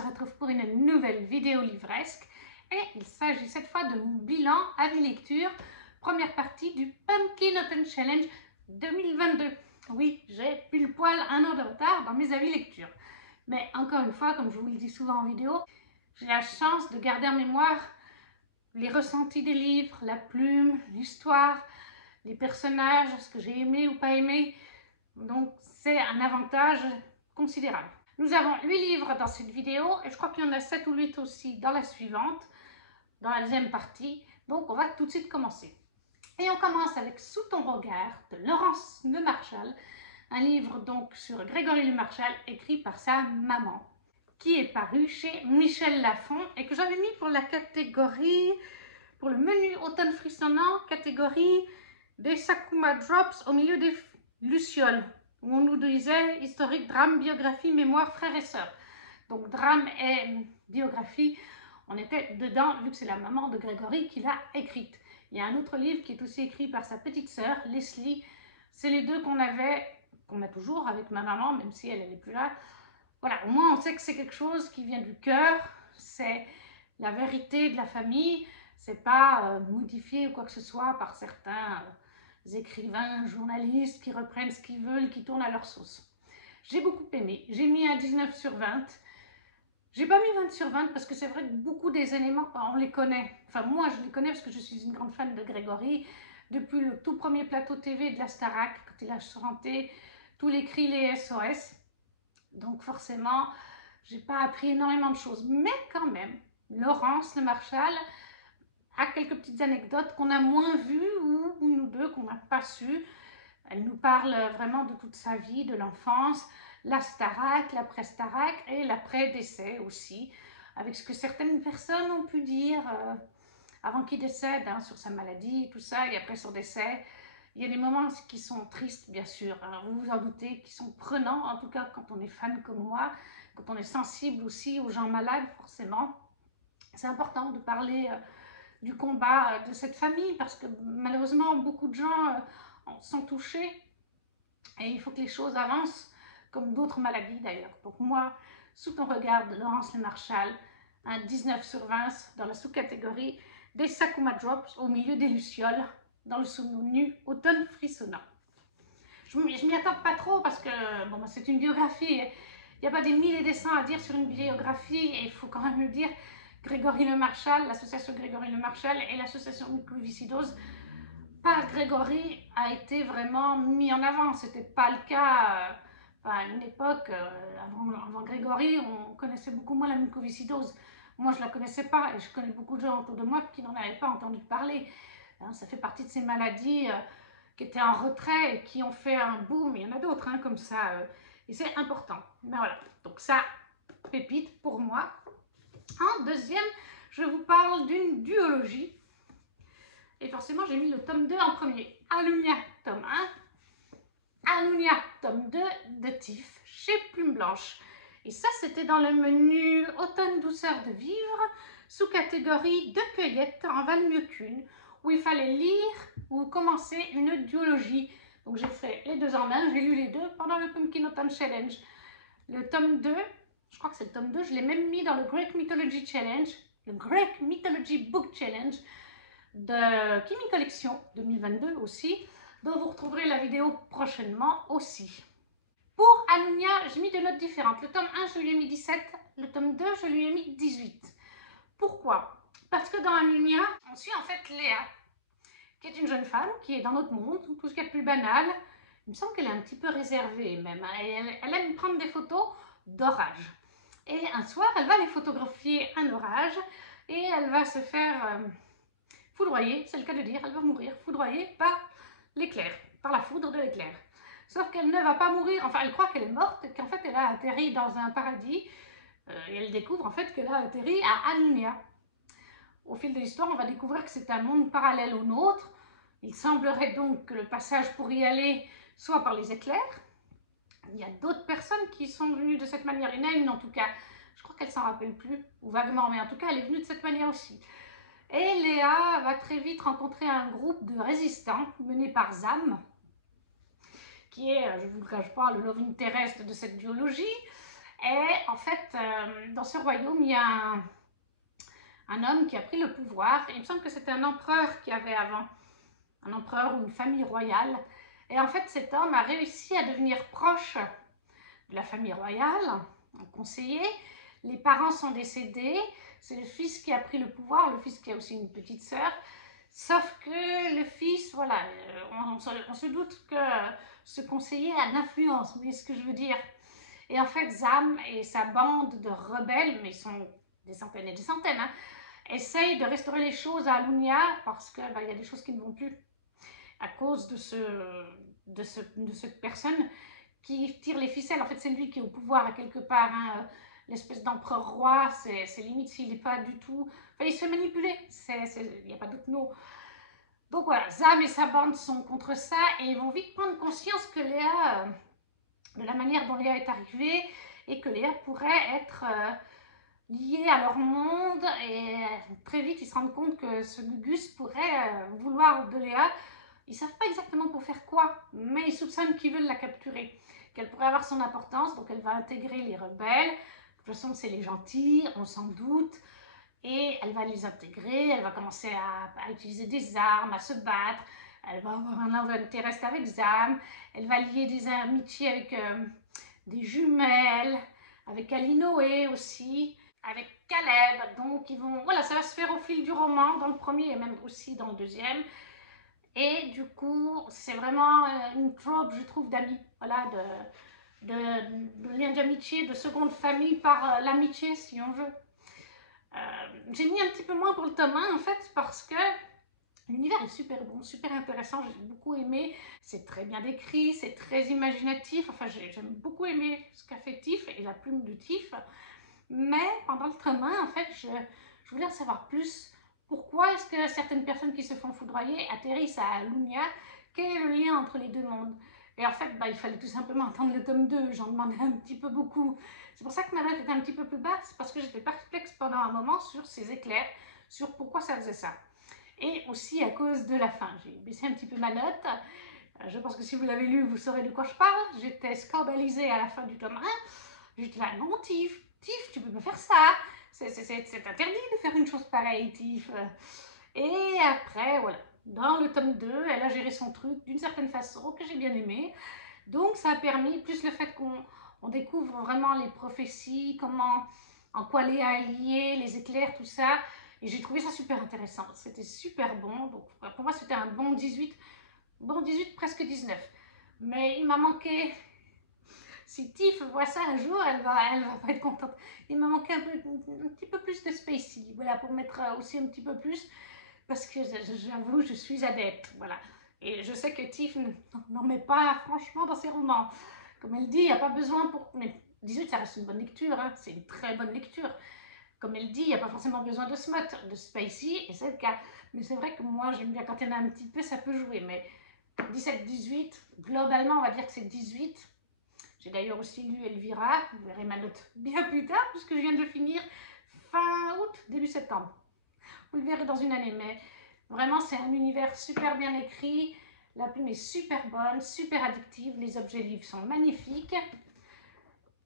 se retrouve pour une nouvelle vidéo livresque et il s'agit cette fois de mon bilan avis lecture, première partie du Pumpkin Autumn Challenge 2022. Oui, j'ai pile poil un an de retard dans mes avis lecture. Mais encore une fois, comme je vous le dis souvent en vidéo, j'ai la chance de garder en mémoire les ressentis des livres, la plume, l'histoire, les personnages, ce que j'ai aimé ou pas aimé. Donc c'est un avantage considérable. Nous avons 8 livres dans cette vidéo et je crois qu'il y en a 7 ou 8 aussi dans la suivante, dans la deuxième partie. Donc on va tout de suite commencer. Et on commence avec Sous ton regard de Laurence Le Marchal, un livre donc sur Grégory Le Marchal écrit par sa maman, qui est paru chez Michel Lafon et que j'avais mis pour la catégorie, pour le menu automne frissonnant, catégorie des Sakuma Drops au milieu des lucioles, où on nous disait historique, drame, biographie, mémoire, frères et sœurs. Donc drame et biographie, on était dedans vu que c'est la maman de Grégory qui l'a écrite. Il y a un autre livre qui est aussi écrit par sa petite sœur, Leslie. C'est les deux qu'on a toujours avec ma maman, même si elle n'est plus là. Voilà, au moins on sait que c'est quelque chose qui vient du cœur, c'est la vérité de la famille, c'est pas modifié ou quoi que ce soit par certains écrivains, journalistes qui reprennent ce qu'ils veulent, qui tournent à leur sauce. J'ai beaucoup aimé, j'ai mis un 19 sur 20. J'ai pas mis 20 sur 20 parce que c'est vrai que beaucoup des éléments, on les connaît. Enfin, moi, je les connais parce que je suis une grande fan de Grégory. Depuis le tout premier plateau TV de la Starac, quand il a chanté tous les cris, les SOS. Donc forcément, j'ai pas appris énormément de choses. Mais quand même, Laurence Le Marchal a quelques petites anecdotes qu'on a moins vues ou nous deux qu'on n'a pas su. Elle nous parle vraiment de toute sa vie, de l'enfance, la Starac, l'après-Starac et l'après-décès aussi, avec ce que certaines personnes ont pu dire avant qu'il décède, hein, sur sa maladie, tout ça, et après son décès. Il y a des moments qui sont tristes, bien sûr, hein, vous vous en doutez, qui sont prenants, en tout cas quand on est fan comme moi, quand on est sensible aussi aux gens malades, forcément. C'est important de parler du combat de cette famille, parce que malheureusement, beaucoup de gens sont touchés, et il faut que les choses avancent, comme d'autres maladies d'ailleurs. Donc moi, Sous ton regard de Laurence Le Marchal, un 19 sur 20 dans la sous-catégorie des Sakuma Drops au milieu des lucioles, dans le sous-menu automne frissonnant. Je m'y attends pas trop parce que bon, c'est une biographie. Il n'y a pas des milliers de dessins à dire sur une biographie et il faut quand même le dire. Grégory Le Marchal, l'association Grégory Le Marchal et l'association mucoviscidose par Grégory a été vraiment mis en avant. C'était pas le cas à une époque, avant Grégory, on connaissait beaucoup moins la mucoviscidose. Moi, je la connaissais pas et je connais beaucoup de gens autour de moi qui n'en avaient pas entendu parler. Hein, ça fait partie de ces maladies qui étaient en retrait et qui ont fait un boom. Il y en a d'autres hein, comme ça. Et c'est important. Mais voilà, donc ça, pépite pour moi. En deuxième, je vous parle d'une duologie. Et forcément, j'ai mis le tome 2 en premier. Allunia, tome 1. Allunia, tome 2 de Tiff, chez Plume Blanche. Et ça, c'était dans le menu Automne douceur de vivre, sous catégorie de cueillette en valent mieux qu'une, où il fallait lire ou commencer une duologie. Donc j'ai fait les deux en main, j'ai lu les deux pendant le Pumpkin Autumn Challenge. Le tome 2, je crois que c'est le tome 2, je l'ai même mis dans le Greek Mythology Challenge, le Greek Mythology Book Challenge de Kimi Collection 2022 aussi, dont vous retrouverez la vidéo prochainement aussi. Pour Allunia, j'ai mis des notes différentes. Le tome 1, je lui ai mis 17, le tome 2, je lui ai mis 18. Pourquoi? Parce que dans Allunia, on suit en fait Léa, qui est une jeune femme qui est dans notre monde, tout ce qui est plus banal. Il me semble qu'elle est un petit peu réservée même. Elle aime prendre des photos d'orage. Et un soir, elle va aller photographier un orage et elle va se faire foudroyer, c'est le cas de dire, elle va mourir foudroyée par l'éclair, par la foudre de l'éclair. Sauf qu'elle ne va pas mourir, enfin elle croit qu'elle est morte, qu'en fait elle a atterri dans un paradis et elle découvre en fait qu'elle a atterri à Allunia. Au fil de l'histoire, on va découvrir que c'est un monde parallèle au nôtre. Il semblerait donc que le passage pour y aller soit par les éclairs. Il y a d'autres personnes qui sont venues de cette manière. Il y en a une en tout cas, je crois qu'elle ne s'en rappelle plus, ou vaguement, mais en tout cas elle est venue de cette manière aussi. Et Léa va très vite rencontrer un groupe de résistants mené par Zam, qui est, je ne vous le cache pas, le love interest de cette duologie. Et en fait, dans ce royaume, il y a un homme qui a pris le pouvoir. Il me semble que c'était un empereur qui avait avant, un empereur ou une famille royale. Et en fait, cet homme a réussi à devenir proche de la famille royale, un conseiller. Les parents sont décédés, c'est le fils qui a pris le pouvoir, le fils qui a aussi une petite sœur. Sauf que le fils, voilà, on se doute que ce conseiller a de l'influence, vous voyez ce que je veux dire. Et en fait, Zam et sa bande de rebelles, mais ils sont des centaines et des centaines, hein, essayent de restaurer les choses à Alunia parce qu'il y a des choses qui ne vont plus à cause de cette personne qui tire les ficelles. En fait, c'est lui qui est au pouvoir à quelque part, hein, l'espèce d'empereur roi, c'est limite s'il n'est pas du tout... Enfin, il se fait manipuler, il n'y a pas d'autre mot. Donc voilà, Zam et sa bande sont contre ça et ils vont vite prendre conscience que Léa, de la manière dont Léa est arrivée, et que Léa pourrait être liée à leur monde, et très vite ils se rendent compte que ce Gugus pourrait vouloir de Léa. Ils ne savent pas exactement pour faire quoi, mais ils soupçonnent qu'ils veulent la capturer, qu'elle pourrait avoir son importance, donc elle va intégrer les rebelles. De toute façon, c'est les gentils, on s'en doute, et elle va les intégrer, elle va commencer à utiliser des armes, à se battre, elle va avoir un love interest avec Zam, elle va lier des amitiés avec des jumelles, avec Alinoé aussi, avec Caleb, donc ils vont, voilà, ça va se faire au fil du roman, dans le premier et même aussi dans le deuxième. Et du coup, c'est vraiment une trope, je trouve, d'amis, voilà, de lien d'amitié, de seconde famille par l'amitié, si on veut. J'ai mis un petit peu moins pour le tome 1, en fait, parce que l'univers est super bon, super intéressant, j'ai beaucoup aimé. C'est très bien décrit, c'est très imaginatif. Enfin, j'aime beaucoup aimé ce qu'a fait Tiff et la plume de Tiff. Mais pendant le tome 1, en fait, je voulais en savoir plus. Pourquoi est-ce que certaines personnes qui se font foudroyer atterrissent à Alunia? Quel est le lien entre les deux mondes? Et en fait, il fallait tout simplement attendre le tome 2. J'en demandais un petit peu beaucoup. C'est pour ça que ma note était un petit peu plus basse, parce que j'étais perplexe pendant un moment sur ces éclairs, sur pourquoi ça faisait ça. Et aussi à cause de la fin. J'ai baissé un petit peu ma note. Je pense que si vous l'avez lu, vous saurez de quoi je parle. J'étais scandalisée à la fin du tome 1. J'étais là, non, Tiff, tu peux pas faire ça. C'est interdit de faire une chose pareille, Tiff. Et après, voilà. Dans le tome 2, elle a géré son truc d'une certaine façon que j'ai bien aimé. Donc ça a permis, plus le fait qu'on découvre vraiment les prophéties, en quoi Léa est liée, les éclairs, tout ça. Et j'ai trouvé ça super intéressant. C'était super bon. Donc pour moi, c'était un bon 18. Bon 18, presque 19. Mais il m'a manqué... Si Tiff voit ça un jour, elle va pas être contente. Il m'a manqué un petit peu plus de spacey. Voilà, pour mettre aussi un petit peu plus. Parce que j'avoue, je suis adepte. Voilà. Et je sais que Tiff n'en met pas franchement dans ses romans. Comme elle dit, il n'y a pas besoin pour... Mais 18, ça reste une bonne lecture. Hein. C'est une très bonne lecture. Comme elle dit, il n'y a pas forcément besoin de smut, de spacey, et c'est le cas. Mais c'est vrai que moi, j'aime bien quand il y en a un petit peu, ça peut jouer. Mais 17-18, globalement, on va dire que c'est 18. J'ai d'ailleurs aussi lu Elvira, vous verrez ma note bien plus tard, puisque je viens de le finir fin août, début septembre. Vous le verrez dans une année, mais vraiment, c'est un univers super bien écrit. La plume est super bonne, super addictive. Les objets livres sont magnifiques.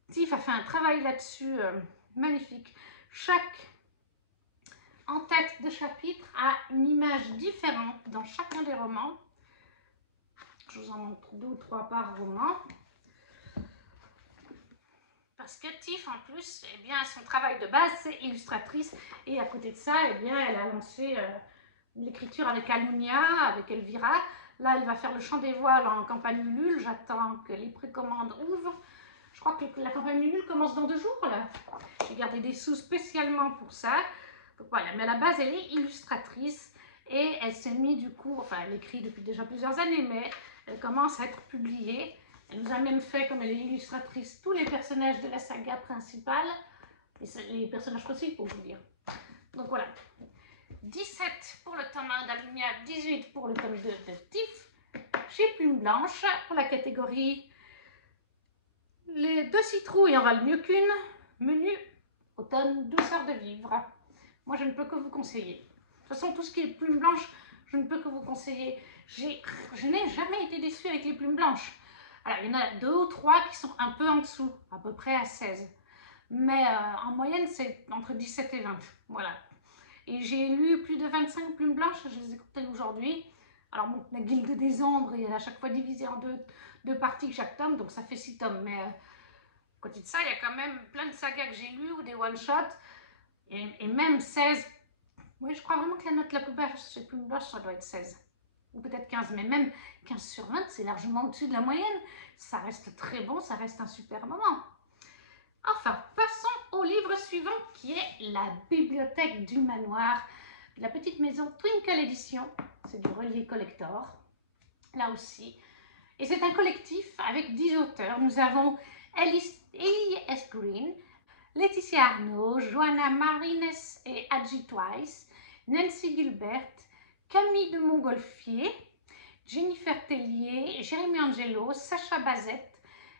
Tiff a fait un travail là-dessus magnifique. Chaque en-tête de chapitre a une image différente dans chacun des romans. Je vous en montre 2 ou 3 par roman. Parce que Tiff, en plus, eh bien, son travail de base, c'est illustratrice. Et à côté de ça, eh bien, elle a lancé l'écriture avec Alunia, avec Elvira. Là, elle va faire le chant des voiles en campagne Ulule. J'attends que les précommandes ouvrent. Je crois que la campagne Ulule commence dans 2 jours, là. J'ai gardé des sous spécialement pour ça. Donc voilà, mais à la base, elle est illustratrice. Et elle s'est mise du coup, enfin, elle écrit depuis déjà plusieurs années, mais elle commence à être publiée. Elle nous a même fait, comme elle est illustratrice, tous les personnages de la saga principale, et les personnages principaux, je veux dire. Donc voilà. 17 pour le tome 1 d'Alunia, 18 pour le tome 2 de Tiff, chez Plume Blanche, pour la catégorie les 2 citrouilles en valent mieux qu'une, menu automne, douceur de vivre. Moi, je ne peux que vous conseiller. De toute façon, tout ce qui est Plume Blanche, je ne peux que vous conseiller. Je n'ai jamais été déçue avec les Plumes Blanches. Alors, il y en a 2 ou 3 qui sont un peu en dessous, à peu près à 16. mais en moyenne, c'est entre 17 et 20. Voilà. Et j'ai lu plus de 25 plumes blanches, je les ai comptées aujourd'hui. Alors bon, la Guilde des Ombres est à chaque fois divisée en deux parties chaque tome, donc ça fait 6 tomes. Mais à côté de ça, il y a quand même plein de sagas que j'ai lues ou des one-shots, et même 16. Oui, je crois vraiment que la note la plus basse chez Plume Blanche, ça doit être 16. Ou peut-être 15, mais même 15 sur 20, c'est largement au-dessus de la moyenne. Ça reste très bon, ça reste un super moment. Enfin, passons au livre suivant qui est La Bibliothèque du Manoir de la petite maison Twinkle Edition. C'est du relié collector, là aussi. Et c'est un collectif avec 10 auteurs. Nous avons Ellie S. Green, Laetitia Arnaud, Joanna Marines et Adji Twice, Nancy Gilbert, Camille de Montgolfier, Jennifer Tellier, Jérémy Angelo, Sacha Bazette,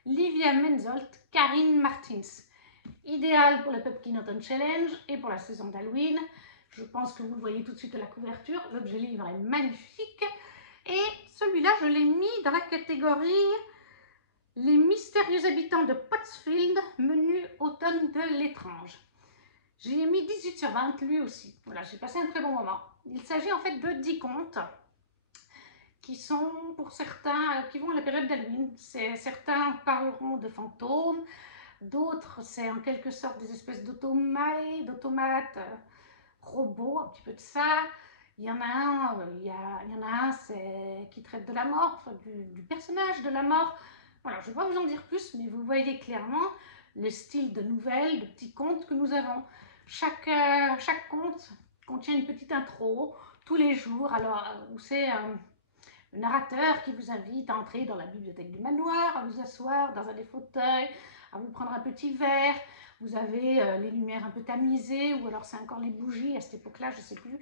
Livia Menzolt, Karine Martins. Idéal pour le Pumpkin Autumn Challenge et pour la saison d'Halloween. Je pense que vous le voyez tout de suite à la couverture. L'objet livre est magnifique. Et celui-là, je l'ai mis dans la catégorie Les mystérieux habitants de Pottsfield, menu automne de l'étrange. J'ai mis 18 sur 20, lui aussi. Voilà, j'ai passé un très bon moment. Il s'agit en fait de 10 contes qui sont pour certains, qui vont à la période d'Halloween. Certains parleront de fantômes, d'autres c'est en quelque sorte des espèces d'automates robots, un petit peu de ça. Il y en a un qui traite de la mort, enfin, du personnage de la mort. Voilà, je ne vais pas vous en dire plus, mais vous voyez clairement le style de nouvelles, de petits contes que nous avons. Chaque conte contient une petite intro tous les jours, alors où c'est le narrateur qui vous invite à entrer dans la bibliothèque du manoir, à vous asseoir dans un des fauteuils, à vous prendre un petit verre. Vous avez les lumières un peu tamisées, ou alors c'est encore les bougies à cette époque-là, je ne sais plus.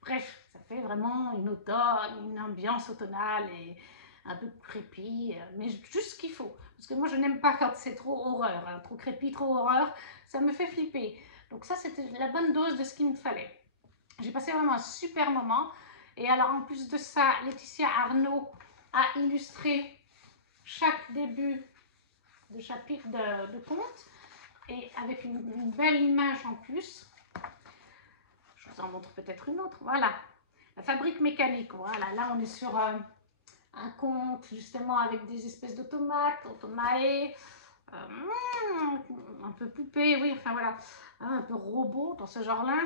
Bref, ça fait vraiment une ambiance automnale et un peu creepy, mais juste ce qu'il faut. Parce que moi, je n'aime pas quand c'est trop horreur, hein. Trop creepy, trop horreur, ça me fait flipper. Donc ça, c'était la bonne dose de ce qu'il me fallait. J'ai passé vraiment un super moment. Et alors, en plus de ça, Laetitia Arnaud a illustré chaque début de chapitre de conte, et avec une belle image en plus. Je vous en montre peut-être une autre. Voilà, la fabrique mécanique. Voilà, là on est sur un conte justement avec des espèces d'automates, automae, un peu poupée, oui, enfin voilà, un peu robot dans ce genre-là.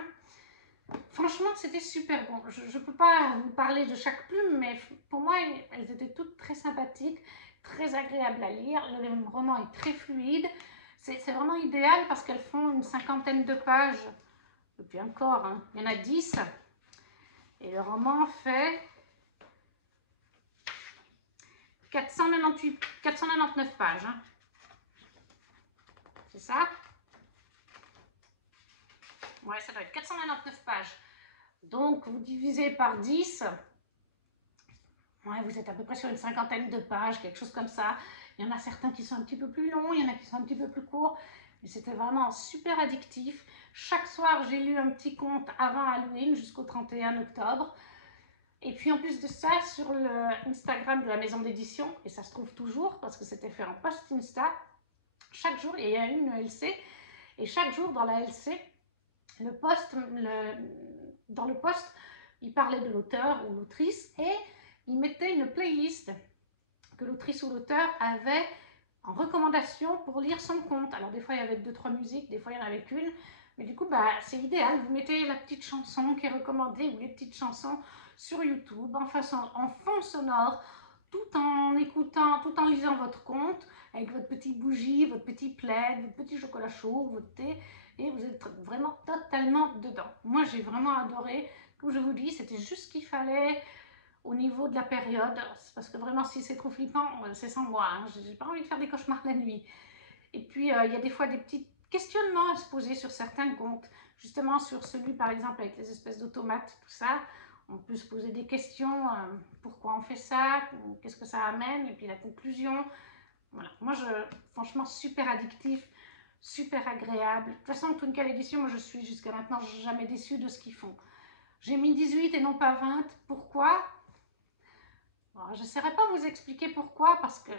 Franchement, c'était super bon. Je ne peux pas vous parler de chaque plume, mais pour moi, elles étaient toutes très sympathiques, très agréables à lire. Le roman est très fluide. C'est vraiment idéal parce qu'elles font une 50aine de pages. Et puis encore, hein, il y en a 10. Et le roman fait 499 pages. Hein. C'est ça? Ouais, ça doit être 499 pages. Donc, vous divisez par 10. Ouais, vous êtes à peu près sur une 50aine de pages, quelque chose comme ça. Il y en a certains qui sont un petit peu plus longs, il y en a qui sont un petit peu plus courts. Mais c'était vraiment super addictif. Chaque soir, j'ai lu un petit conte avant Halloween jusqu'au 31 octobre. Et puis en plus de ça, sur le Instagram de la maison d'édition, et ça se trouve toujours parce que c'était fait en post Insta, chaque jour, il y a une LC. Et chaque jour dans la LC, dans le post, il parlait de l'auteur ou l'autrice et il mettait une playlist que l'autrice ou l'auteur avait en recommandation pour lire son conte. Alors des fois il y avait 2-3 musiques, des fois il n'y en avait qu'une, mais du coup c'est idéal, vous mettez la petite chanson qui est recommandée ou les petites chansons sur YouTube en fond sonore, tout en écoutant, tout en lisant votre conte, avec votre petite bougie, votre petit plaid, votre petit chocolat chaud, votre thé, et vous êtes vraiment totalement dedans. Moi j'ai vraiment adoré, comme je vous dis, c'était juste ce qu'il fallait au niveau de la période, parce que vraiment si c'est trop flippant, c'est sans moi, hein. J'ai pas envie de faire des cauchemars la nuit. Et puis il y a des fois des petits questionnements à se poser sur certains contes, justement sur celui par exemple avec les espèces d'automates, tout ça. On peut se poser des questions, pourquoi on fait ça, qu'est-ce que ça amène, et puis la conclusion. Voilà, moi franchement super addictif, super agréable. De toute façon, Twinkle Edition, moi je suis jusqu'à maintenant jamais déçue de ce qu'ils font. J'ai mis 18 et non pas 20, pourquoi? Bon, je ne saurais pas vous expliquer pourquoi, parce que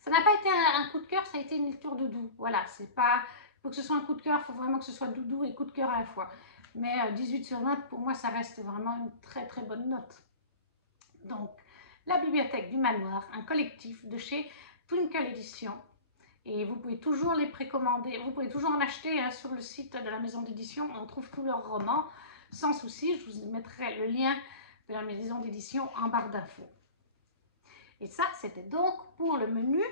ça n'a pas été un coup de cœur, ça a été une lecture de doux. Voilà, c'est pas Pour que ce soit un coup de cœur, il faut vraiment que ce soit doudou et coup de cœur à la fois. Mais 18 sur 20, pour moi, ça reste vraiment une très très bonne note. Donc, la bibliothèque du manoir, un collectif de chez Twinkle Édition. Et vous pouvez toujours les précommander, vous pouvez toujours en acheter hein, sur le site de la maison d'édition. On trouve tous leurs romans sans souci. Je vous mettrai le lien de la maison d'édition en barre d'infos. Et ça, c'était donc pour le menu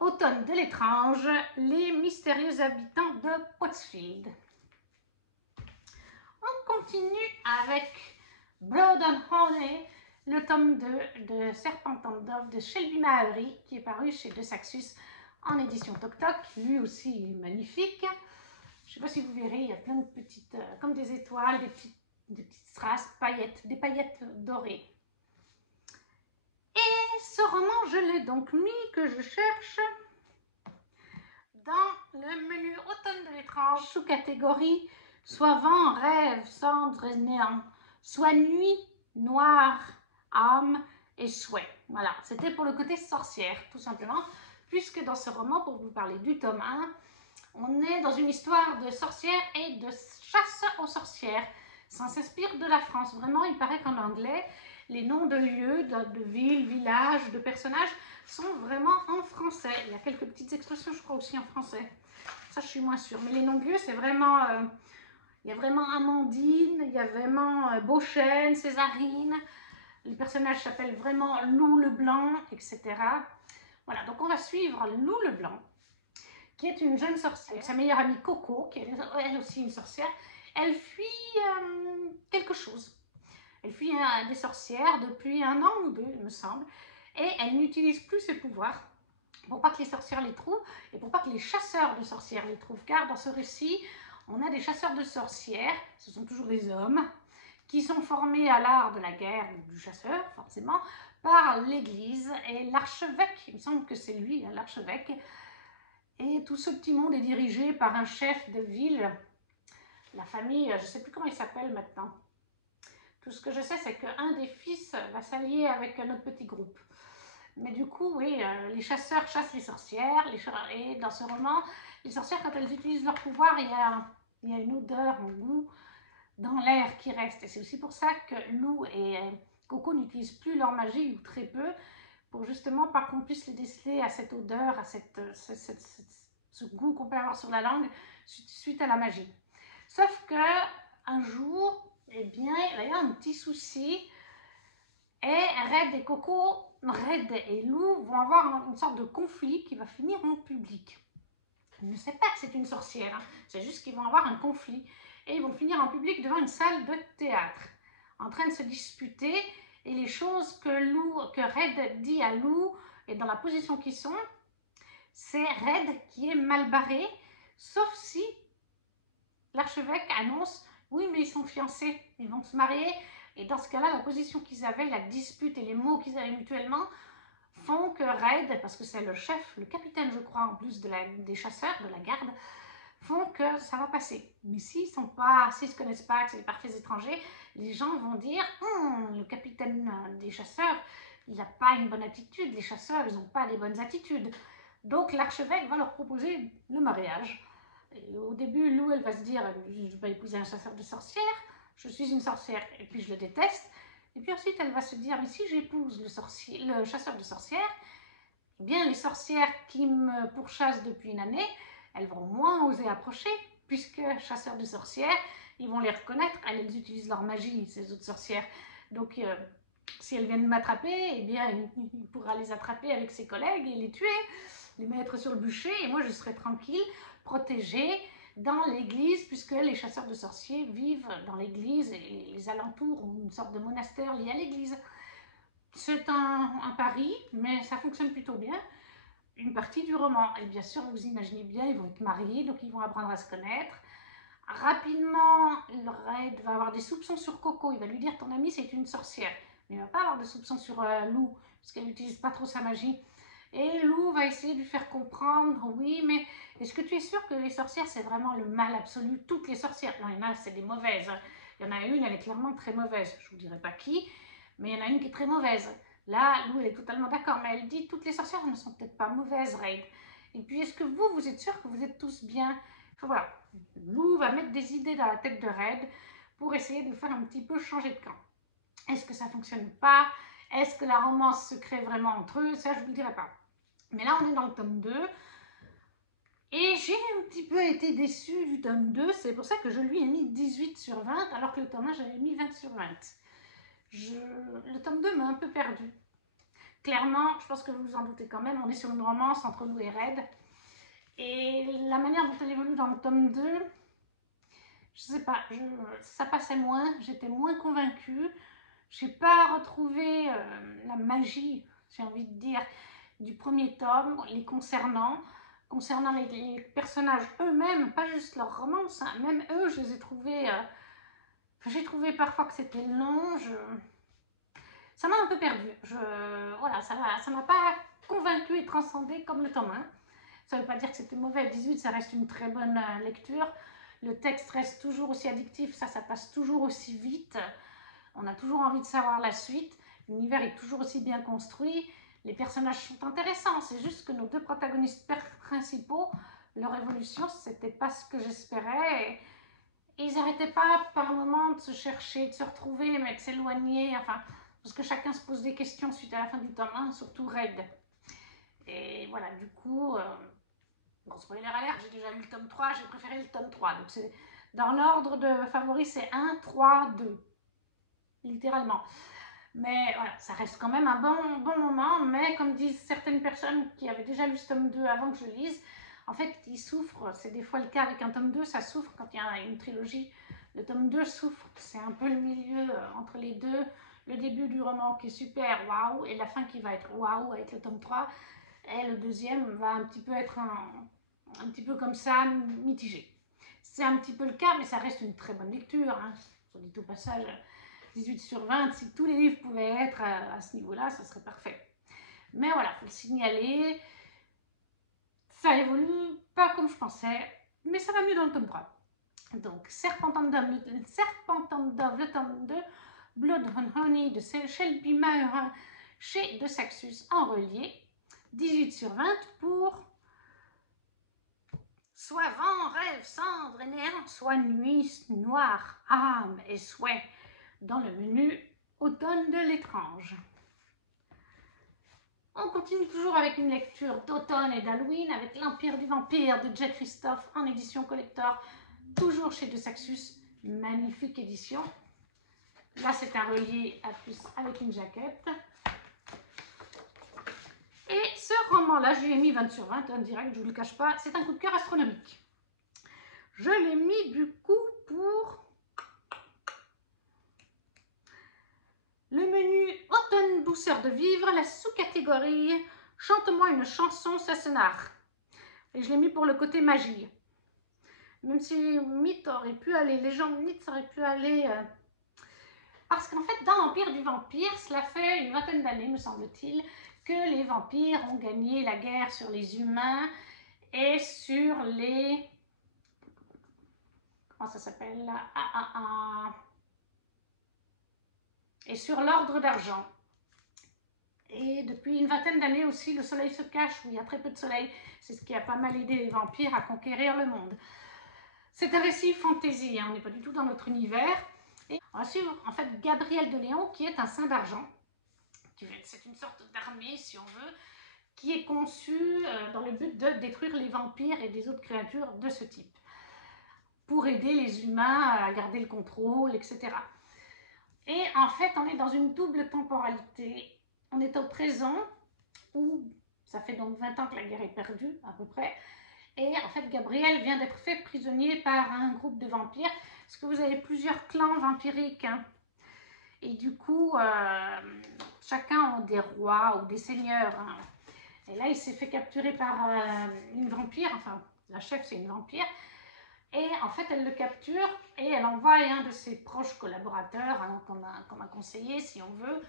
Automne de l'étrange, les mystérieux habitants de Pottsfield. On continue avec Blood and Honey, le tome 2 de Serpentine Dove de Shelby Mahery, qui est paru chez De Saxus en édition Toc Toc. Lui aussi magnifique. Je ne sais pas si vous verrez, il y a plein de petites, comme des étoiles, des petites strass, paillettes, des paillettes dorées. Et ce roman, je l'ai donc mis, que je cherche dans le menu Automne de l'étrange, sous-catégorie soit vent, rêve, cendre et néant, soit nuit, noir, âme et souhait. Voilà, c'était pour le côté sorcière, tout simplement, puisque dans ce roman, pour vous parler du tome 1, on est dans une histoire de sorcières et de chasse aux sorcières. Ça s'inspire de la France. Vraiment, il paraît qu'en anglais, les noms de lieux, de villes, villages, de personnages sont vraiment en français. Il y a quelques petites expressions, je crois, aussi en français. Ça, je suis moins sûre. Mais les noms de lieux, c'est vraiment... il y a vraiment Amandine, il y a vraiment Beauchesne, Césarine. Le personnage s'appelle vraiment Lou le Blanc, etc. Voilà, donc on va suivre Lou le Blanc, qui est une jeune sorcière. Sa meilleure amie Coco, qui est elle aussi une sorcière, elle fuit quelque chose. Elle fuit des sorcières depuis 1 an ou 2, il me semble, et elle n'utilise plus ses pouvoirs pour pas que les sorcières les trouvent et pour pas que les chasseurs de sorcières les trouvent, car dans ce récit, on a des chasseurs de sorcières, ce sont toujours des hommes, qui sont formés à l'art de la guerre du chasseur, forcément, par l'église et l'archevêque, il me semble que c'est lui, hein, l'archevêque. Et tout ce petit monde est dirigé par un chef de ville, la famille, je ne sais plus comment il s'appelle maintenant. Tout ce que je sais, c'est qu'un des fils va s'allier avec notre petit groupe. Mais du coup, oui, les chasseurs chassent les sorcières, et dans ce roman, les sorcières, quand elles utilisent leur pouvoir, il y a une odeur, un goût dans l'air qui reste. Et c'est aussi pour ça que Lou et Coco n'utilisent plus leur magie, ou très peu, pour justement pas qu'on puisse les déceler à cette odeur, à ce goût qu'on peut avoir sur la langue suite à la magie. Sauf que un jour, eh bien, il va y avoir un petit souci, et Red et Lou vont avoir une sorte de conflit qui va finir en public. Ils ne savent pas que c'est une sorcière, hein. C'est juste qu'ils vont avoir un conflit. Et ils vont finir en public devant une salle de théâtre, en train de se disputer. Et les choses que Red dit à Lou, et dans la position qu'ils sont, c'est Red qui est mal barré, sauf si l'archevêque annonce « Oui, mais ils sont fiancés, ils vont se marier ». Et dans ce cas-là, la position qu'ils avaient, la dispute et les mots qu'ils avaient mutuellement font que Red, parce que c'est le chef, le capitaine, je crois, en plus des chasseurs, de la garde, font que ça va passer. Mais s'ils ne se connaissent pas, que c'est des parfaits étrangers, les gens vont dire le capitaine des chasseurs, il n'a pas une bonne attitude, les chasseurs, ils n'ont pas les bonnes attitudes. Donc l'archevêque va leur proposer le mariage. Et au début, Lou, elle va se dire je vais épouser un chasseur de sorcières, je suis une sorcière et puis je le déteste. Et puis ensuite, elle va se dire mais si j'épouse le chasseur de sorcières, eh bien les sorcières qui me pourchassent depuis une année, elles vont moins oser approcher, puisque chasseurs de sorcières, ils vont les reconnaître, elles utilisent leur magie, ces autres sorcières. Donc, si elles viennent m'attraper, eh bien, il pourra les attraper avec ses collègues et les tuer, les mettre sur le bûcher, et moi, je serai tranquille, protégée dans l'église, puisque les chasseurs de sorciers vivent dans l'église, et les alentours ont une sorte de monastère lié à l'église. C'est un pari, mais ça fonctionne plutôt bien. Une partie du roman. Et bien sûr, vous imaginez bien, ils vont être mariés, donc ils vont apprendre à se connaître. Rapidement, Red va avoir des soupçons sur Coco. Il va lui dire, ton amie, c'est une sorcière. Mais il ne va pas avoir de soupçons sur Lou, parce qu'elle n'utilise pas trop sa magie. Et Lou va essayer de lui faire comprendre, oui, mais est-ce que tu es sûre que les sorcières, c'est vraiment le mal absolu? Toutes les sorcières, non, il y en a, c'est des mauvaises. Il y en a une, elle est clairement très mauvaise. Je ne vous dirai pas qui, mais il y en a une qui est très mauvaise. Là, Lou, elle est totalement d'accord, mais elle dit toutes les sorcières ne sont peut-être pas mauvaises, Red. Et puis, est-ce que vous êtes sûr que vous êtes tous bien? Enfin, voilà, Lou va mettre des idées dans la tête de Red pour essayer de faire un petit peu changer de camp. Est-ce que ça ne fonctionne pas? Est-ce que la romance se crée vraiment entre eux? Ça, je ne vous le dirai pas. Mais là, on est dans le tome 2. Et j'ai un petit peu été déçue du tome 2. C'est pour ça que je lui ai mis 18 sur 20, alors que le tome 1, j'avais mis 20 sur 20. Le tome 2 m'a un peu perdue. Clairement, je pense que vous vous en doutez quand même, on est sur une romance entre Lou et Red. Et la manière dont elle évolue dans le tome 2, je sais pas, ça passait moins, j'étais moins convaincue. Je n'ai pas retrouvé la magie, j'ai envie de dire, du premier tome, les concernant les personnages eux-mêmes, pas juste leur romance, hein, même eux, je les ai trouvés, j'ai trouvé parfois que c'était long, ça m'a un peu perdue, voilà, ça m'a pas convaincue et transcendée comme le tome 1. Ça ne veut pas dire que c'était mauvais, 18 ça reste une très bonne lecture, le texte reste toujours aussi addictif, ça passe toujours aussi vite, on a toujours envie de savoir la suite, l'univers est toujours aussi bien construit, les personnages sont intéressants, c'est juste que nos deux protagonistes principaux, leur évolution, c'était pas ce que j'espérais, et ils n'arrêtaient pas par moments de se chercher, de se retrouver, mais de s'éloigner, enfin, parce que chacun se pose des questions suite à la fin du tome 1, surtout Red. Et voilà, du coup, bon, spoiler alert, j'ai déjà lu le tome 3, j'ai préféré le tome 3, donc c'est dans l'ordre de favoris, c'est 1, 3, 2, littéralement. Mais voilà, ça reste quand même un bon moment, mais comme disent certaines personnes qui avaient déjà lu ce tome 2 avant que je le lise, en fait, ils souffrent, c'est des fois le cas avec un tome 2, ça souffre quand il y a une trilogie, le tome 2 souffre, c'est un peu le milieu entre les deux, le début du roman qui est super, waouh, et la fin qui va être waouh avec le tome 3, et le deuxième va un petit peu être un petit peu comme ça, mitigé. C'est un petit peu le cas, mais ça reste une très bonne lecture, hein, sur dit au passage, 18 sur 20, si tous les livres pouvaient être à ce niveau-là, ça serait parfait. Mais voilà, il faut le signaler, ça évolue pas comme je pensais, mais ça va mieux dans le tome 3. Donc, Serpent and Dove, le tome 2, Blood and Honey de Shelby Mahurin chez De Saxus en relié, 18 sur 20 pour soit vent, rêve, cendre et néant, soit nuit, noire, âme et souhait, dans le menu Automne de l'étrange. On continue toujours avec une lecture d'automne et d'Halloween avec L'Empire du Vampire de Jack Christophe en édition collector, toujours chez De Saxus, magnifique édition. Là, c'est un relié à plus avec une jaquette. Et ce roman-là, je lui ai mis 20 sur 20, en direct, je ne vous le cache pas, c'est un coup de cœur astronomique. Je l'ai mis du coup pour le menu Automne douceur de vivre, la sous-catégorie Chante-moi une chanson Sassenach. Et je l'ai mis pour le côté magie. Même si mythe aurait pu aller, légende mythe aurait pu aller. Parce qu'en fait, dans l'Empire du Vampire, cela fait une vingtaine d'années, me semble-t-il, que les vampires ont gagné la guerre sur les humains et sur les. Comment ça s'appelle là? Et sur l'ordre d'argent. Et depuis une vingtaine d'années aussi, le soleil se cache, où il y a très peu de soleil. C'est ce qui a pas mal aidé les vampires à conquérir le monde. C'est un récit fantasy, hein, on n'est pas du tout dans notre univers. Et on va suivre en fait Gabriel de Léon, qui est un saint d'argent. C'est une sorte d'armée, si on veut, qui est conçue dans le but de détruire les vampires et des autres créatures de ce type, pour aider les humains à garder le contrôle, etc. Et en fait, on est dans une double temporalité. On est au présent, où ça fait donc 20 ans que la guerre est perdue, à peu près. Et en fait, Gabriel vient d'être fait prisonnier par un groupe de vampires, parce que vous avez plusieurs clans vampiriques. Hein. Et du coup, chacun a des rois ou des seigneurs. Hein. Et là, il s'est fait capturer par une vampire, enfin, la chef, c'est une vampire. Et en fait, elle le capture et elle envoie un de ses proches collaborateurs, hein, comme un conseiller, si on veut,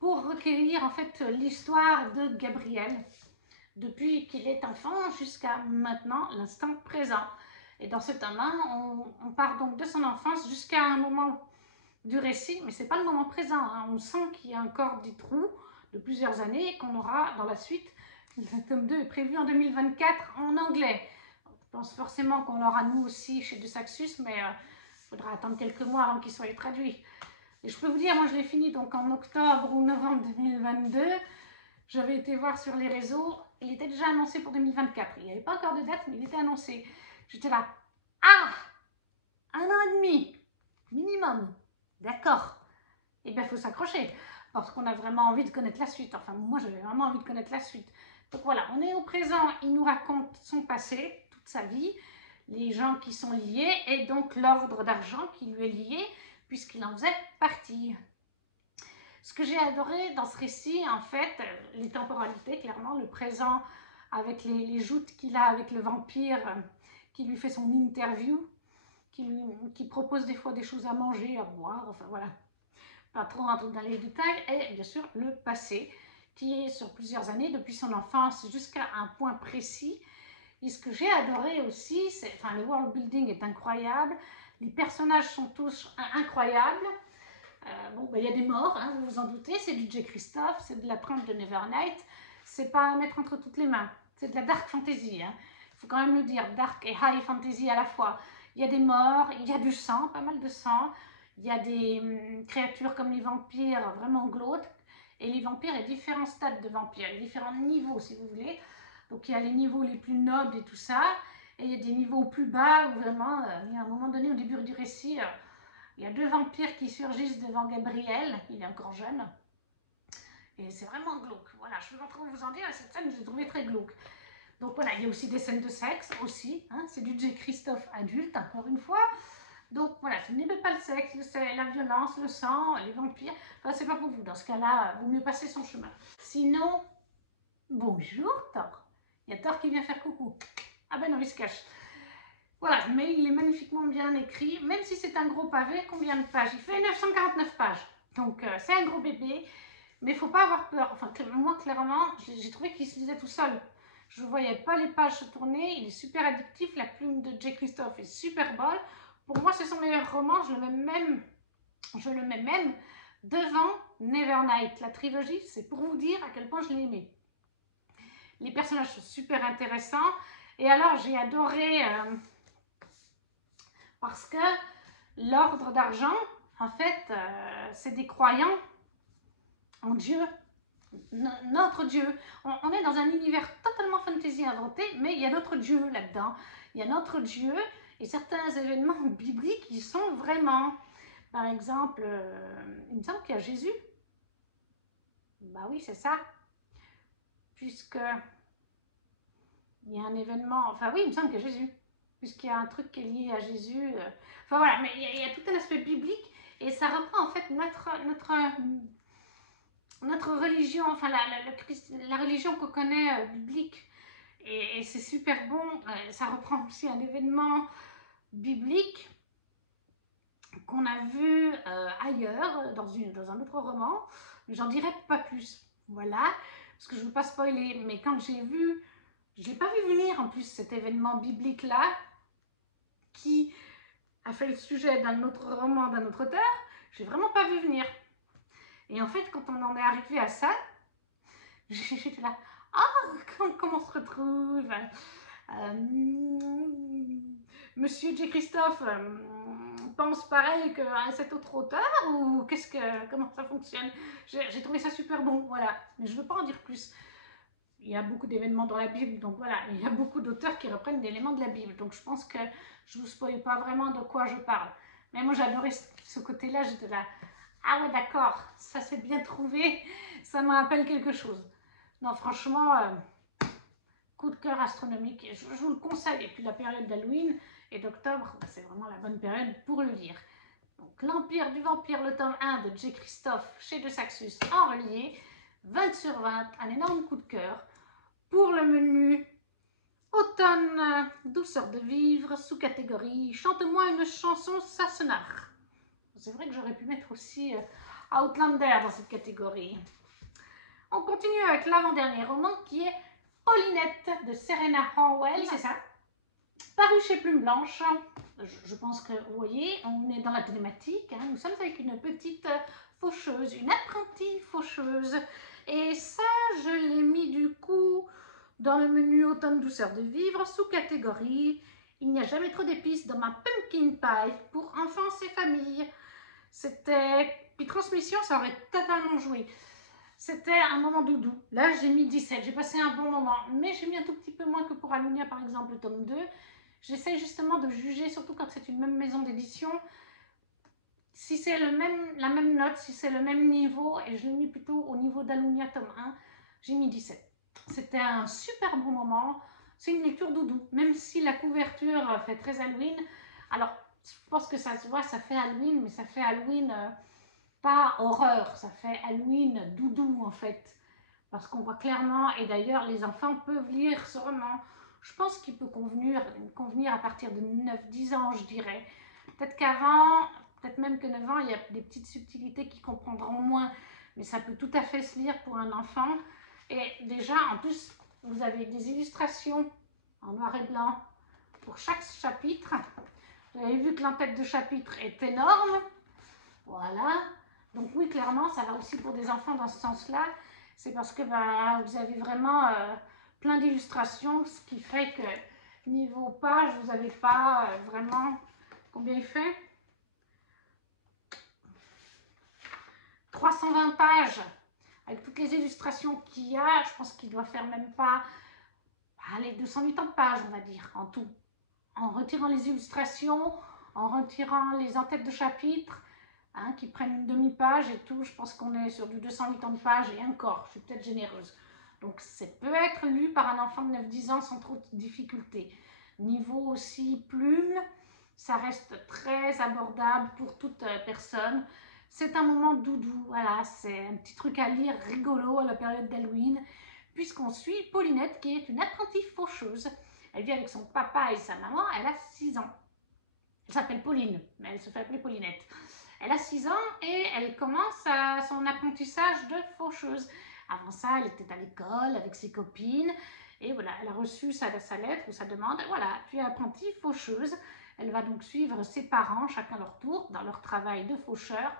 pour recueillir en fait l'histoire de Gabriel, depuis qu'il est enfant jusqu'à maintenant, l'instant présent. Et dans ce tome 1, on part donc de son enfance jusqu'à un moment du récit, mais ce n'est pas le moment présent. Hein. On sent qu'il y a encore des trous de plusieurs années et qu'on aura dans la suite Le tome 2 est prévu en 2024 en anglais. Je pense forcément qu'on l'aura nous aussi chez De Saxus, mais il faudra attendre quelques mois avant qu'il soit traduit. Et je peux vous dire, moi je l'ai fini donc en octobre ou novembre 2022. J'avais été voir sur les réseaux, il était déjà annoncé pour 2024. Il n'y avait pas encore de date, mais il était annoncé. J'étais là, ah, 1 an et demi, minimum. D'accord. Et bien, il faut s'accrocher, parce qu'on a vraiment envie de connaître la suite. Enfin, moi, j'avais vraiment envie de connaître la suite. Donc voilà, on est au présent, il nous raconte son passé, toute sa vie, les gens qui sont liés, et donc l'ordre d'argent qui lui est lié, puisqu'il en faisait partie. Ce que j'ai adoré dans ce récit, en fait, les temporalités, clairement, le présent avec les joutes qu'il a avec le vampire qui lui fait son interview, qui propose des fois des choses à manger, à boire, enfin voilà, pas trop rentrer dans les détails, et bien sûr le passé, qui est sur plusieurs années, depuis son enfance jusqu'à un point précis. Et ce que j'ai adoré aussi, c'est, enfin, le world building est incroyable, les personnages sont tous incroyables. Bon, ben, y a des morts, hein, vous vous en doutez, c'est du J. Christophe, c'est de la trempe de Nevernight, c'est pas à mettre entre toutes les mains, c'est de la dark fantasy, hein. Faut quand même le dire, dark et high fantasy à la fois. Il y a des morts, il y a du sang, pas mal de sang, il y a des créatures comme les vampires vraiment glauques, et les vampires, il y a différents stades de vampires, il y a différents niveaux si vous voulez. Donc il y a les niveaux les plus nobles et tout ça, et il y a des niveaux plus bas où vraiment, il y a un moment donné au début du récit, il y a 2 vampires qui surgissent devant Gabriel, il est encore jeune, et c'est vraiment glauque. Voilà, je ne peux pas trop vous en dire, cette scène, je l'ai trouvée très glauque. Donc voilà, il y a aussi des scènes de sexe, aussi, hein, c'est du J. Christophe adulte, encore une fois. Donc voilà, je n'aimais pas le sexe, la violence, le sang, les vampires, enfin c'est pas pour vous, dans ce cas-là, vaut mieux passer son chemin. Sinon, bonjour Thor, il y a Thor qui vient faire coucou. Ah ben non, il se cache. Voilà, mais il est magnifiquement bien écrit, même si c'est un gros pavé. Combien de pages? Il fait 949 pages, donc c'est un gros bébé, mais il ne faut pas avoir peur. Enfin, moi, clairement, j'ai trouvé qu'il se lisait tout seul. Je ne voyais pas les pages se tourner, il est super addictif, la plume de J. Christophe est super bonne. Pour moi, c'est son meilleur roman, je le mets même devant Nevernight. La trilogie, c'est pour vous dire à quel point je l'ai aimé. Les personnages sont super intéressants, et alors j'ai adoré... parce que l'ordre d'argent, en fait, c'est des croyants en Dieu, notre Dieu. On est dans un univers totalement fantasy inventé, mais il y a notre Dieu là-dedans. Il y a notre Dieu et certains événements bibliques qui sont vraiment... Par exemple, il me semble qu'il y a Jésus. Bah oui, c'est ça. Puisque il y a un événement... Enfin oui, il me semble qu'il y a Jésus. Puisqu'il y a un truc qui est lié à Jésus. Enfin voilà, mais il y a tout un aspect biblique et ça reprend en fait notre religion, enfin la religion qu'on connaît biblique. Et c'est super bon. Ça reprend aussi un événement biblique qu'on a vu ailleurs, dans un autre roman. Mais j'en dirai pas plus. Voilà, parce que je ne veux pas spoiler. Mais quand j'ai vu, je l'ai pas vu venir en plus cet événement biblique-là, qui a fait le sujet d'un autre roman d'un autre auteur, j'ai vraiment pas vu venir. Et en fait, quand on en est arrivé à ça, j'étais là, ah, comment on se retrouve Monsieur J. Christophe pense pareil qu'à cet autre auteur, ou comment ça fonctionne? J'ai trouvé ça super bon, voilà. Mais je ne veux pas en dire plus. Il y a beaucoup d'événements dans la Bible, donc voilà, il y a beaucoup d'auteurs qui reprennent des éléments de la Bible. Donc je pense que je ne vous spoil pas vraiment de quoi je parle. Mais moi j'adorais ce côté-là, j'étais là, ah ouais d'accord, ça c'est bien trouvé, ça me rappelle quelque chose. Non franchement, coup de cœur astronomique, je vous le conseille. Et puis la période d'Halloween et d'octobre, c'est vraiment la bonne période pour le lire. Donc l'Empire du Vampire, le tome 1 de J. Christophe chez De Saxus en relié, 20 sur 20, un énorme coup de cœur. Pour le menu automne, douceur de vivre, sous-catégorie, chante-moi une chanson Sassenach. C'est vrai que j'aurais pu mettre aussi Outlander dans cette catégorie. On continue avec l'avant-dernier roman qui est Paulinette de Serena Orwell. Oui, c'est ça. Paru chez Plume Blanche. Je pense que vous voyez, on est dans la thématique. Hein. Nous sommes avec une petite faucheuse, une apprentie faucheuse. Et ça, je l'ai mis du coup dans le menu automne douceur de vivre, sous-catégorie « Il n'y a jamais trop d'épices dans ma pumpkin pie pour enfants et familles ». C'était... Puis transmission, ça aurait totalement joué. C'était un moment doudou. Là, j'ai mis 17. J'ai passé un bon moment. Mais j'ai mis un tout petit peu moins que pour Alunia, par exemple, le tome 2. J'essaye justement de juger, surtout quand c'est une même maison d'édition, si c'est la même note, si c'est le même niveau. Et je l'ai mis plutôt au niveau d'Alunia, tome 1. J'ai mis 17. C'était un super bon moment. C'est une lecture doudou. Même si la couverture fait très Halloween. Alors, je pense que ça se voit, ça fait Halloween, mais ça fait Halloween... pas horreur, ça fait Halloween doudou en fait, parce qu'on voit clairement, et d'ailleurs les enfants peuvent lire ce roman. Je pense qu'il peut convenir à partir de 9-10 ans, je dirais. Peut-être qu'avant, peut-être même que 9 ans, il y a des petites subtilités qui comprendront moins, mais ça peut tout à fait se lire pour un enfant. Et déjà, en plus, vous avez des illustrations en noir et blanc pour chaque chapitre. Vous avez vu que l'entête de chapitre est énorme. Voilà. Donc oui, clairement, ça va aussi pour des enfants dans ce sens-là. C'est parce que vous avez vraiment plein d'illustrations, ce qui fait que niveau page, vous n'avez pas vraiment... Combien il fait? 320 pages, avec toutes les illustrations qu'il y a. Je pense qu'il doit faire même pas les 280 pages, on va dire, en tout. En retirant les illustrations, en retirant les entêtes de chapitres, qui prennent une demi-page et tout, je pense qu'on est sur du 280 pages et encore, je suis peut-être généreuse. Donc ça peut être lu par un enfant de 9-10 ans sans trop de difficultés. Niveau aussi plume, ça reste très abordable pour toute personne. C'est un moment doudou, voilà, c'est un petit truc à lire rigolo à la période d'Halloween, puisqu'on suit Paulinette qui est une apprentie faucheuse. Elle vit avec son papa et sa maman, elle a 6 ans. Elle s'appelle Pauline, mais elle se fait appeler Paulinette. Elle a 6 ans et elle commence son apprentissage de faucheuse. Avant ça, elle était à l'école avec ses copines. Et voilà, elle a reçu sa lettre ou sa demande. Voilà, tu es apprentie faucheuse. Elle va donc suivre ses parents, chacun leur tour, dans leur travail de faucheur.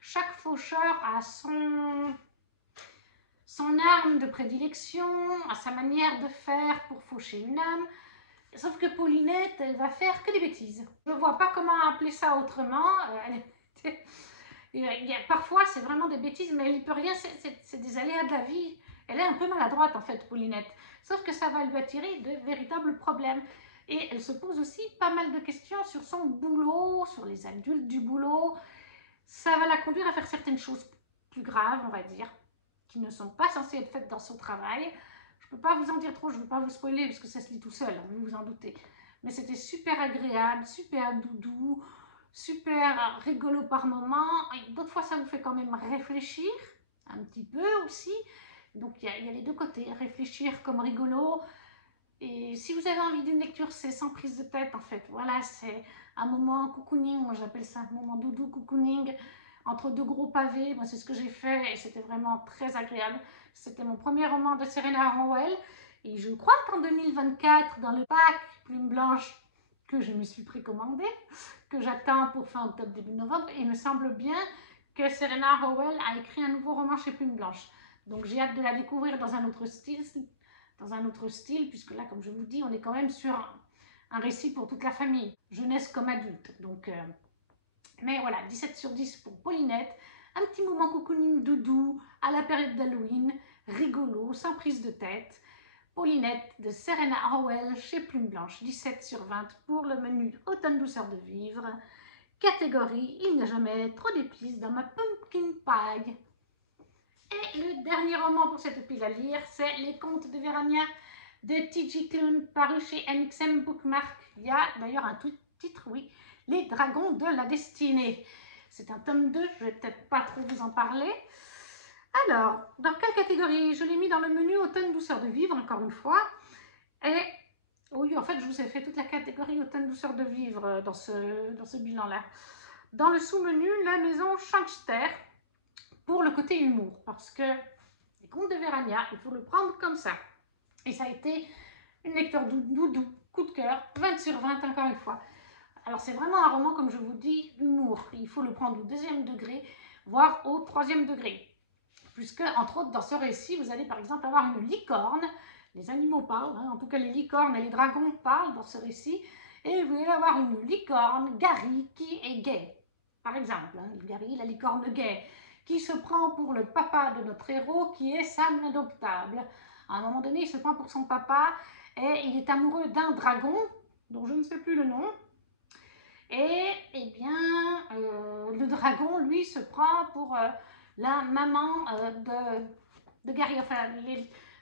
Chaque faucheur a son arme de prédilection, a sa manière de faire pour faucher une âme. Sauf que Paulinette, elle va faire que des bêtises. Je ne vois pas comment appeler ça autrement. Parfois, c'est vraiment des bêtises, mais elle n'y peut rien, c'est des aléas de la vie. Elle est un peu maladroite, en fait, Paulinette. Sauf que ça va lui attirer de véritables problèmes. Et elle se pose aussi pas mal de questions sur son boulot, sur les adultes du boulot. Ça va la conduire à faire certaines choses plus graves, on va dire, qui ne sont pas censées être faites dans son travail. Je ne peux pas vous en dire trop, je ne veux pas vous spoiler, parce que ça se lit tout seul, vous vous en doutez. Mais c'était super agréable, super doudou, super rigolo par moments. D'autres fois, ça vous fait quand même réfléchir, un petit peu aussi. Donc, il y a les deux côtés, réfléchir comme rigolo. Et si vous avez envie d'une lecture, c'est sans prise de tête, en fait. Voilà, c'est un moment cocooning, moi j'appelle ça un moment doudou cocooning, entre deux gros pavés. Moi, c'est ce que j'ai fait et c'était vraiment très agréable. C'était mon premier roman de Serena Howell. Et je crois qu'en 2024, dans le pack Plume Blanche que je me suis précommandé, que j'attends pour fin octobre, début novembre, il me semble bien que Serena Howell a écrit un nouveau roman chez Plume Blanche. Donc j'ai hâte de la découvrir dans un autre style, puisque là, comme je vous dis, on est quand même sur un récit pour toute la famille, jeunesse comme adulte. Donc, mais voilà, 17 sur 10 pour Paulinette, un petit moment cocooning doudou à la période d'Halloween, rigolo, sans prise de tête. Paulinette de Serena Howell chez Plume Blanche, 17 sur 20 pour le menu automne douceur de vivre. Catégorie, il n'y a jamais trop d'épices dans ma pumpkin pie. Et le dernier roman pour cette pile à lire, c'est Les Contes de Vérania de T.J. Klune, paru chez NXM Bookmark. Il y a d'ailleurs un titre, oui, Les Dragons de la Destinée. C'est un tome 2, je ne vais peut-être pas trop vous en parler. Alors, dans quelle catégorie? Je l'ai mis dans le menu automne douceur de vivre, encore une fois. Et oui, en fait, je vous ai fait toute la catégorie automne douceur de vivre dans ce bilan-là. Dans le sous-menu, la maison Changster, pour le côté humour, parce que Les Contes de Vérania, il faut le prendre comme ça. Et ça a été une lecture doudou, coup de cœur, 20 sur 20 encore une fois. Alors c'est vraiment un roman, comme je vous dis, humour. Il faut le prendre au 2e degré, voire au 3e degré. Puisque, entre autres, dans ce récit, vous allez par exemple avoir une licorne les animaux parlent, hein, en tout cas les licornes et les dragons parlent dans ce récit, et vous allez avoir une licorne, Gary, qui est gay. Par exemple, hein, Gary, la licorne gay, qui se prend pour le papa de notre héros, qui est Sam l'Indoctable. À un moment donné, il se prend pour son papa, et il est amoureux d'un dragon, dont je ne sais plus le nom. Et eh bien, le dragon, lui, se prend pour la maman de Gary, enfin,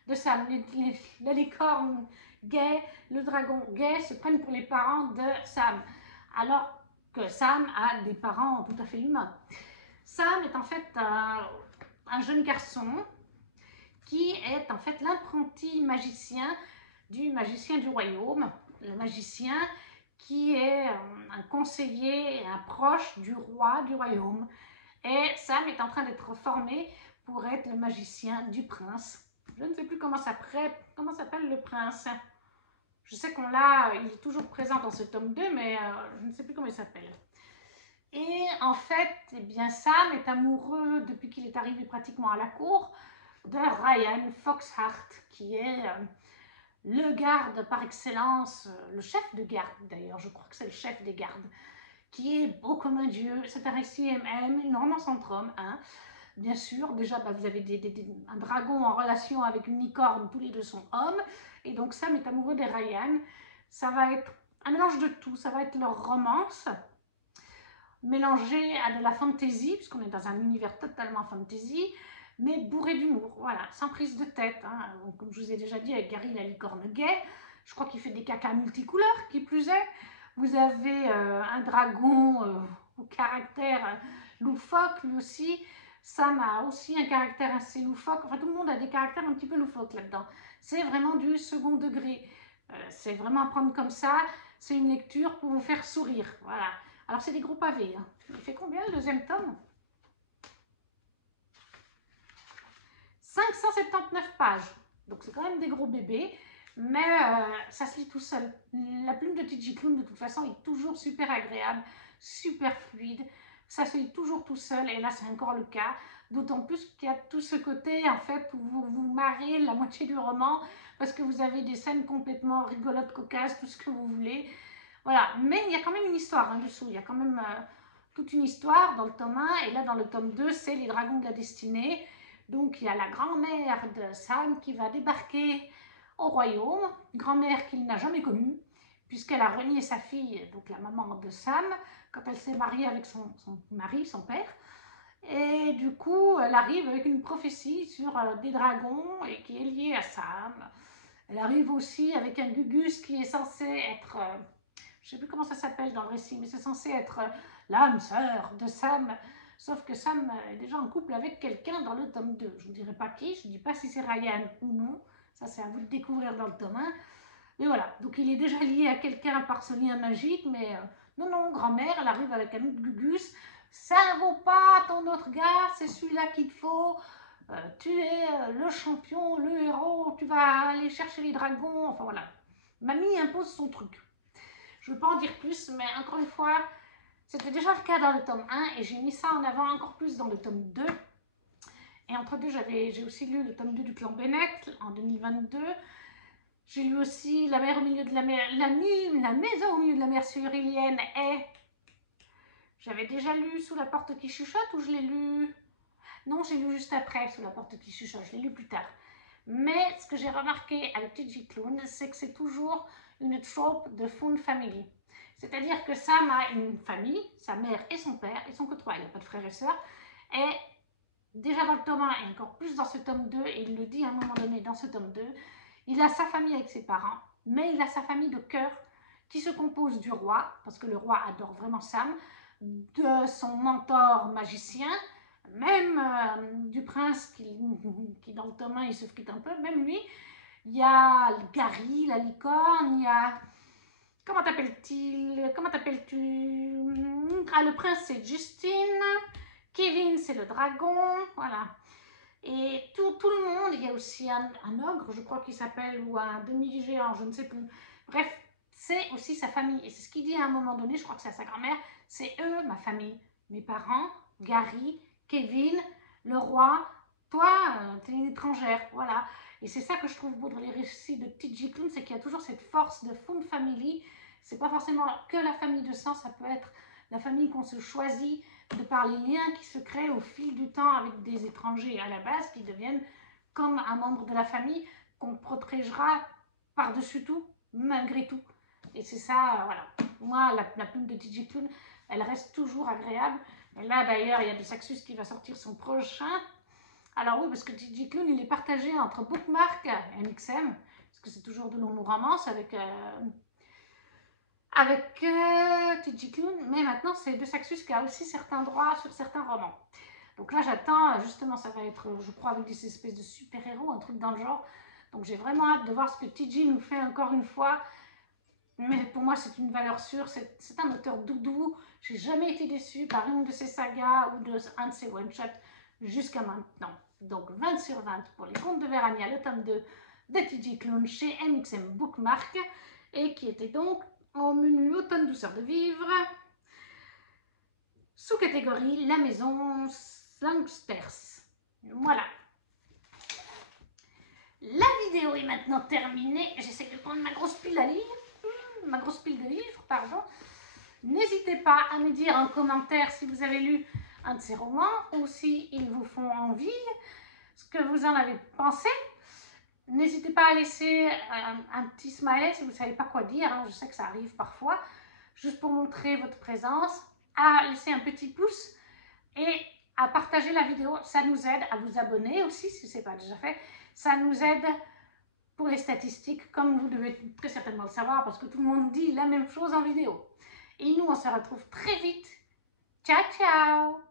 de Sam. Les licornes gays, le dragon gay se prennent pour les parents de Sam, alors que Sam a des parents tout à fait humains. Sam est en fait un jeune garçon qui est en fait l'apprenti magicien du royaume, le magicien qui est un conseiller, un proche du roi du royaume. Et Sam est en train d'être formé pour être le magicien du prince. Je ne sais plus comment s'appelle le prince. Je sais qu'on l'a, il est toujours présent dans ce tome 2, mais je ne sais plus comment il s'appelle. Et en fait, eh bien, Sam est amoureux, depuis qu'il est arrivé pratiquement à la cour, de Ryan Foxhart, qui est le garde par excellence, le chef de garde d'ailleurs, je crois que c'est le chef des gardes, qui est beau comme un dieu. C'est un récit MM, une romance entre hommes, hein. Bien sûr, déjà vous avez un dragon en relation avec une licorne, tous les deux sont hommes, et donc Sam est amoureux de Ryan. Ça va être un mélange de tout, ça va être leur romance, mélangée à de la fantasy, puisqu'on est dans un univers totalement fantasy, mais bourré d'humour, voilà, sans prise de tête, hein. Comme je vous ai déjà dit avec Gary la licorne gay, je crois qu'il fait des cacas multicouleurs, qui plus est. Vous avez un dragon au caractère loufoque, lui aussi. Sam a aussi un caractère assez loufoque, enfin tout le monde a des caractères un petit peu loufoques là-dedans. C'est vraiment du second degré, c'est vraiment à prendre comme ça, c'est une lecture pour vous faire sourire, voilà. Alors c'est des gros pavés, hein. Il fait combien le deuxième tome? 579 pages, donc c'est quand même des gros bébés, mais ça se lit tout seul. La plume de TJ Klune, de toute façon, est toujours super agréable, super fluide, ça se lit toujours tout seul, et là c'est encore le cas, d'autant plus qu'il y a tout ce côté, en fait, où vous vous marrez la moitié du roman, parce que vous avez des scènes complètement rigolotes, cocasses, tout ce que vous voulez, voilà, mais il y a quand même une histoire hein, dessous, il y a quand même toute une histoire dans le tome 1, et là dans le tome 2, c'est les dragons de la destinée. Donc il y a la grand-mère de Sam qui va débarquer au royaume, grand-mère qu'il n'a jamais connue, puisqu'elle a renié sa fille, donc la maman de Sam, quand elle s'est mariée avec son mari, son père. Et du coup, elle arrive avec une prophétie sur des dragons et qui est liée à Sam. Elle arrive aussi avec un Gugus qui est censé être, je ne sais plus comment ça s'appelle dans le récit, mais c'est censé être l'âme sœur de Sam. Sauf que Sam est déjà en couple avec quelqu'un dans le tome 2. Je ne vous dirai pas qui, je ne dis pas si c'est Ryan ou non. Ça, c'est à vous de découvrir dans le tome 1. Mais voilà, donc il est déjà lié à quelqu'un par ce lien magique, mais non, non, grand-mère, elle arrive avec un autre Gugus. Ça ne vaut pas ton autre gars, c'est celui-là qu'il te faut. Tu es le champion, le héros, tu vas aller chercher les dragons. Enfin voilà, mamie impose son truc. Je ne veux pas en dire plus, mais encore une fois, c'était déjà le cas dans le tome 1 et j'ai mis ça en avant encore plus dans le tome 2. Et entre deux, j'ai aussi lu le tome 2 du clan Bennett en 2022. J'ai lu aussi La mer au milieu de la mer, la maison au milieu de la mer sur Ilienne et j'avais déjà lu Sous la porte qui chuchote ou je l'ai lu? Non, j'ai lu juste après Sous la porte qui chuchote, je l'ai lu plus tard. Mais ce que j'ai remarqué avec TJ Klune, c'est que c'est toujours une trope de Found Family. C'est-à-dire que Sam a une famille, sa mère et son père, ils sont que 3, il n'y a pas de frères et sœurs. Et déjà dans le tome 1 et encore plus dans ce tome 2, et il le dit à un moment donné dans ce tome 2, il a sa famille avec ses parents, mais il a sa famille de cœur qui se compose du roi, parce que le roi adore vraiment Sam, de son mentor magicien, même du prince qui dans le tome 1 il se frite un peu, même lui. Il y a Gary, la licorne, il y a... Comment t'appelles-tu? Ah, le prince c'est Justine, Kevin c'est le dragon, voilà. Et tout le monde, il y a aussi un ogre, je crois qu'il s'appelle, ou un demi-géant, je ne sais plus. Bref, c'est aussi sa famille. Et c'est ce qu'il dit à un moment donné, je crois que c'est à sa grand-mère, c'est eux, ma famille. Mes parents, Gary, Kevin, le roi, toi, tu es une étrangère, voilà. Et c'est ça que je trouve beau dans les récits de T.J. Klune, c'est qu'il y a toujours cette force de found family. C'est pas forcément que la famille de sang, ça peut être la famille qu'on se choisit de par les liens qui se créent au fil du temps avec des étrangers à la base qui deviennent comme un membre de la famille qu'on protégera par-dessus tout, malgré tout. Et c'est ça, voilà. Moi, la plume de T.J. Klune, elle reste toujours agréable. Et là, d'ailleurs, il y a de Saxus qui va sortir son prochain. Alors oui, parce que T.J. Klune, il est partagé entre Bookmark et MXM, parce que c'est toujours de l'humour romance avec T.J. Klune, mais maintenant, c'est de Saxus qui a aussi certains droits sur certains romans. Donc là, j'attends, justement, ça va être, je crois, avec des espèces de super-héros, un truc dans le genre. Donc j'ai vraiment hâte de voir ce que T.J. nous fait encore une fois. Mais pour moi, c'est une valeur sûre, c'est un auteur doudou. J'ai jamais été déçue par une de ses sagas ou un de ses one-shots jusqu'à maintenant. Donc 20 sur 20 pour les contes de Vérania, le tome 2 de T.J. Klune chez MXM Bookmark, et qui était donc en menu automne douceur de vivre, sous-catégorie La Maison Langsters. Voilà. La vidéo est maintenant terminée. J'essaie de prendre ma grosse pile de livres, pardon. N'hésitez pas à me dire en commentaire si vous avez lu un de ces romans ou si ils vous font envie, ce que vous en avez pensé. N'hésitez pas à laisser un petit smiley si vous ne savez pas quoi dire, hein. Je sais que ça arrive parfois, juste pour montrer votre présence, à laisser un petit pouce et à partager la vidéo. Ça nous aide à vous abonner aussi si ce n'est pas déjà fait. Ça nous aide pour les statistiques, comme vous devez très certainement le savoir, parce que tout le monde dit la même chose en vidéo. Et nous, on se retrouve très vite. Ciao, ciao!